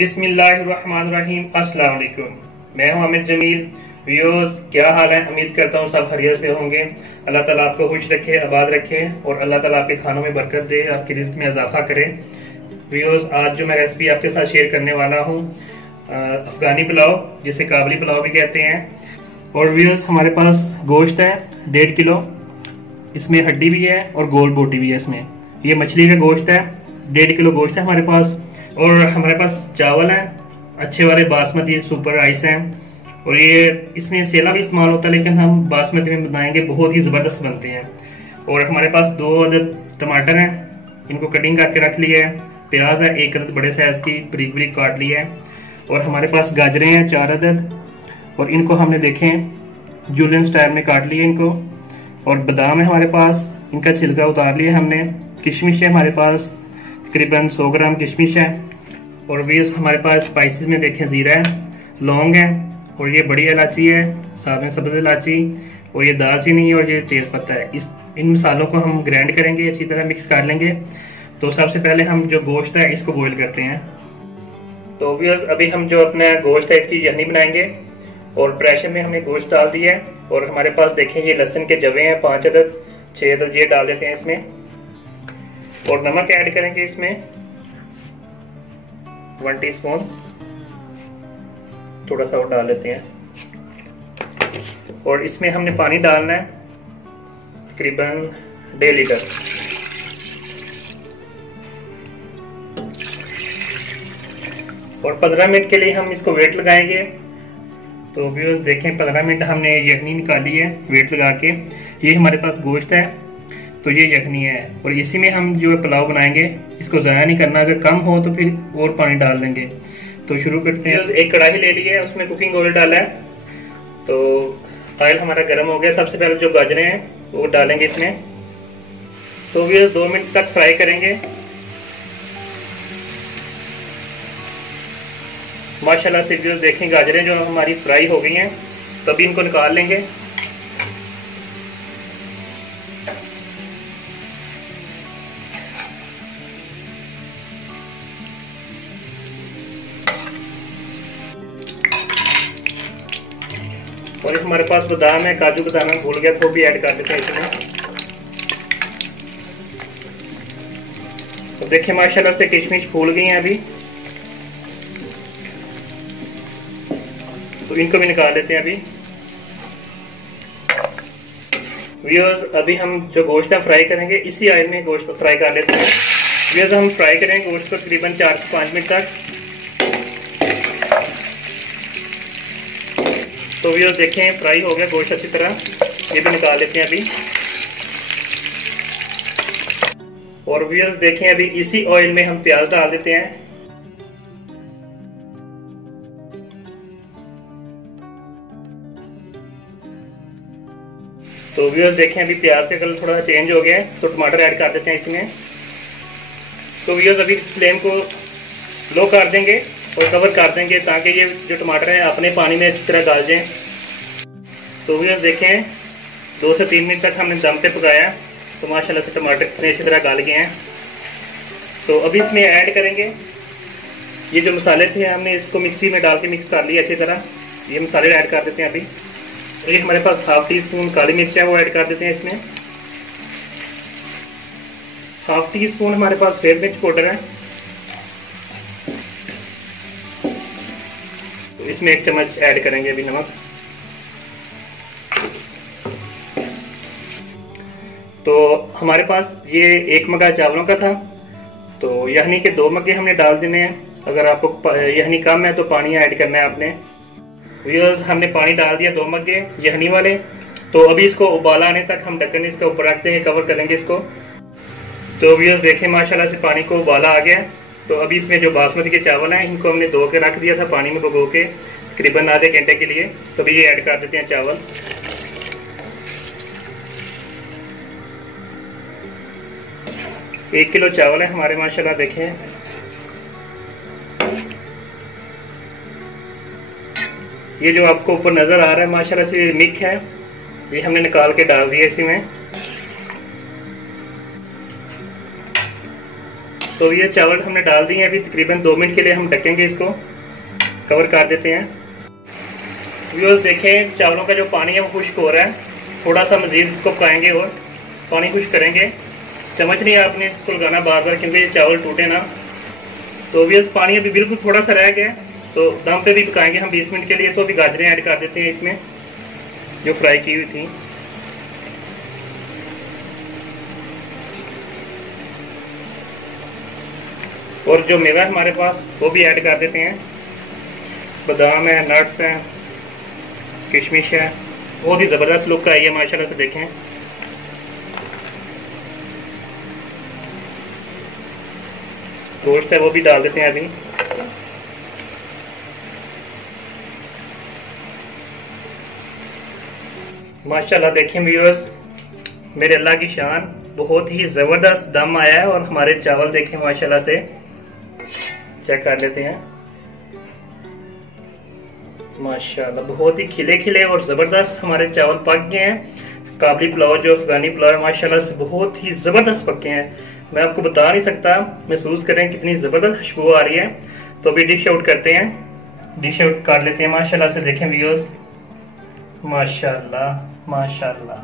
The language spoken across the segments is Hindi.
बिस्मिल्लाहिर्रहमानिर्रहीम। अस्सलाम वालेकुम। मैं हूं अमित जमील। व्यूअर्स, क्या हाल है? उम्मीद करता हूं सब खैरियत से होंगे। अल्लाह ताला आपको खुश रखे, आबाद रखे और अल्लाह ताला आपके खानों में बरकत दे, आपकी रिस्क में इजाफा करे। व्यूअर्स, आज जो मैं रेसिपी आपके साथ शेयर करने वाला हूं अफगानी पुलाव, जिसे काबली पुलाव भी कहते हैं। और व्यूअर्स, हमारे पास गोश्त है 1.5 किलो, इसमें हड्डी भी है और गोल बोटी भी है। इसमें ये मछली का गोश्त है, 1.5 किलो गोश्त है हमारे पास। और हमारे पास चावल है अच्छे वाले बासमती सुपर राइस हैं। और ये इसमें सेला भी इस्तेमाल होता है, लेकिन हम बासमती में बनाएंगे, बहुत ही ज़बरदस्त बनते हैं। और हमारे पास 2 अदद टमाटर हैं, इनको कटिंग करके रख लिया है। प्याज है 1 अदद बड़े साइज़ की, बारीक बारीक काट ली है। और हमारे पास गाजरें हैं 4 अदद, और इनको हमने देखें जूलियन स्टाइल में काट लिए इनको। और बादाम है हमारे पास, इनका छिलका उतार लिया हमने। किशमिश है हमारे पास, तकरीबन 100 ग्राम किशमिश है। और भी हमारे पास स्पाइसेस में देखें ज़ीरा है, लौंग है, और ये बड़ी इलायची है, साथ में सब्ज़ इलायची, और ये दालचीनी है, और ये तेज़ पत्ता है। इन मसालों को हम ग्राइंड करेंगे, अच्छी तरह मिक्स कर लेंगे। तो सबसे पहले हम जो गोश्त है इसको बॉईल करते हैं। तो व्यूअर्स, अभी हम जो अपना गोश्त है इसकी यखनी बनाएंगे। और प्रेशर में हमने गोश्त डाल दिया है। और हमारे पास देखें ये लहसुन के जवे हैं 5 अदद, 6 अदद ये डाल देते हैं इसमें। और नमक ऐड करेंगे इसमें 1 टीस्पून, थोड़ा सा और डाल लेते हैं। और इसमें हमने पानी डालना है तकरीबन 1.5 लीटर। और 15 मिनट के लिए हम इसको वेट लगाएंगे। तो व्यूअर्स देखें, 15 मिनट हमने यखनी निकाली है वेट लगा के। ये हमारे पास गोश्त है, तो ये यखनी है। और इसी में हम जो पुलाव बनाएंगे, इसको ज़ाया नहीं करना। अगर कम हो तो फिर और पानी डाल देंगे। तो शुरू करते हैं। एक कढ़ाई ले ली है, उसमें कुकिंग ऑयल डाला है। तो ऑयल हमारा गर्म हो गया। सबसे पहले जो गाजरें हैं वो डालेंगे इसमें। तो भी 2 मिनट तक फ्राई करेंगे। माशाल्लाह से जो देखें गाजरें जो हमारी फ्राई हो गई हैं, तभी इनको निकाल लेंगे। और हमारे पास बादाम है, काजू बादाम है, भूल गया, तो भी ऐड कर देते हैं इसमें। तो देखिए माशाल्लाह से किशमिश फूल गई हैं अभी, तो इनको भी निकाल लेते हैं अभी। व्यूअर्स, अभी हम जो गोश्त है फ्राई करेंगे, इसी ऑयल में गोश्त फ्राई कर लेते हैं। व्यूअर्स, हम फ्राई करेंगे गोश्त को तकरीबन 4 से 5 मिनट तक। तो व्यूअर्स देखें, फ्राई हो गया गोश्त अच्छी तरह, ये भी निकाल लेते हैं अभी। और व्यूअर्स देखें, अभी इसी ऑयल में हम प्याज डाल देते हैं। तो व्यूअर्स देखें, अभी प्याज का कलर थोड़ा सा चेंज हो गया है, तो टमाटर ऐड कर देते हैं इसमें। तो व्यूअर्स अभी फ्लेम को लो कर देंगे और कवर कर देंगे, ताकि ये जो टमाटर हैं अपने पानी में अच्छी तरह गल जाएं। तो व्यूअर्स देखें, 2 से 3 मिनट तक हमने दम पे पकाया, तो माशाल्लाह से टमाटर कितने अच्छी तरह गल गए हैं। तो अभी इसमें ऐड करेंगे ये जो मसाले थे, हमने इसको मिक्सी में डाल के मिक्स कर लिया अच्छी तरह। ये मसाले ऐड कर देते हैं अभी। ये हमारे पास 1/2 टीस्पून काली मिर्च है, वो ऐड कर देते हैं इसमें। 1/2 टीस्पून हमारे पास रेड मिर्च पाउडर है। तो इसमें 1 चम्मच ऐड करेंगे अभी नमक। तो हमारे पास ये 1 मग्गा चावलों का था, तो यखनी के 2 मग्गे हमने डाल देने हैं। अगर आपको यखनी कम है तो पानी ऐड करना है आपने। व्यूअर्स, हमने पानी डाल दिया 2 मग्गे यखनी वाले। तो अभी इसको उबाला आने तक हम ढक्कन इसके ऊपर रख देंगे, कवर करेंगे इसको। तो व्यूअर्स देखें, माशाल्लाह से पानी को उबाला आ गया। तो अभी इसमें जो बासमती के चावल हैं, इनको हमने धो के रख दिया था पानी में भिगो के तकरीबन आधे घंटे के लिए। तो अभी ये ऐड कर देते हैं चावल। एक किलो चावल है हमारे, माशाल्लाह देखें। ये जो आपको ऊपर नजर आ रहा है माशाल्लाह से मिक है, ये हमने निकाल के डाल दिया इसी में। तो ये चावल हमने डाल दिए हैं, अभी तकरीबन 2 मिनट के लिए हम ढकेंगे, इसको कवर कर देते हैं। व्यूअर्स देखें चावलों का जो पानी है वो खुश्क हो रहा है, थोड़ा सा मज़ीद इसको पकाएंगे और पानी खुश्क करेंगे। चम्मच नहीं आपने इसको लगाना बार बार, क्योंकि ये चावल टूटे ना। तो व्यूअर्स पानी अभी बिल्कुल थोड़ा सा रह गया, तो दम पे भी पकाएंगे हम 20 मिनट के लिए। तो अभी गाजरें ऐड कर देते हैं इसमें जो फ्राई की हुई थी। और जो मेवा है हमारे पास वो भी ऐड कर देते हैं। बादाम है, नट्स हैं, किशमिश है, बहुत ही ज़बरदस्त लुक आई है माशाल्लाह से। देखें गोश्त है वो भी डाल देते हैं अभी। माशाल्लाह देखें व्यूअर्स, मेरे अल्लाह की शान, बहुत ही ज़बरदस्त दम आया है। और हमारे चावल देखें माशाल्लाह से, चेक कर लेते हैं। माशाल्लाह बहुत ही खिले खिले और ज़बरदस्त हमारे चावल पक गए हैं। काबली पुलाव जो अफगानी पुलाव है माशाल्लाह से बहुत ही ज़बरदस्त पके हैं, मैं आपको बता नहीं सकता। महसूस करें कितनी ज़बरदस्त खुशबू आ रही है। तो अभी डिश आउट करते हैं, डिश आउट कर लेते हैं माशाल्लाह से। देखें व्यूअर्स माशाल्लाह माशाल्लाह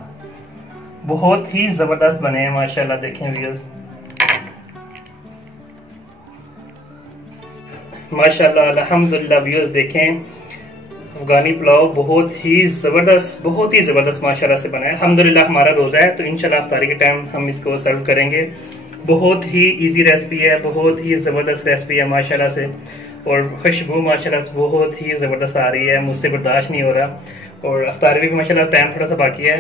बहुत ही ज़बरदस्त बने हैं माशाल्लाह। देखें व्यूअर्स माशाल्लाह अल्हम्दुलिल्लाह। व्यूअर्स देखें अफगानी पुलाव बहुत ही ज़बरदस्त माशाल्लाह से बना है। अल्हम्दुलिल्लाह हमारा रोज़ा है, तो इंशाल्लाह इफ्तारी के टाइम हम इसको सर्व करेंगे। बहुत ही इजी रेसिपी है, बहुत ही ज़बरदस्त रेसिपी है माशाल्लाह से। और खुशबू माशाल्लाह से बहुत ही ज़बरदस्त आ रही है, मुझसे बर्दाश्त नहीं हो रहा। और इफ्तारी भी माशाल्लाह टाइम थोड़ा सा बाकी है।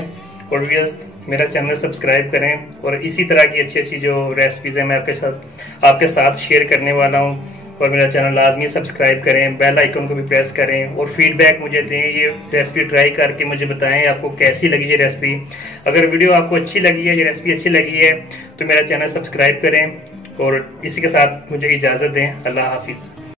और व्यूअर्स मेरा चैनल सब्सक्राइब करें, और इसी तरह की अच्छी जो रेसिपीज़ हैं मैं आपके साथ शेयर करने वाला हूँ। और मेरा चैनल लाजमी सब्सक्राइब करें, बेल आइकन को भी प्रेस करें, और फीडबैक मुझे दें। ये रेसिपी ट्राई करके मुझे बताएं आपको कैसी लगी ये रेसिपी। अगर वीडियो आपको अच्छी लगी है, ये रेसिपी अच्छी लगी है, तो मेरा चैनल सब्सक्राइब करें। और इसी के साथ मुझे इजाज़त दें। अल्लाह हाफिज़।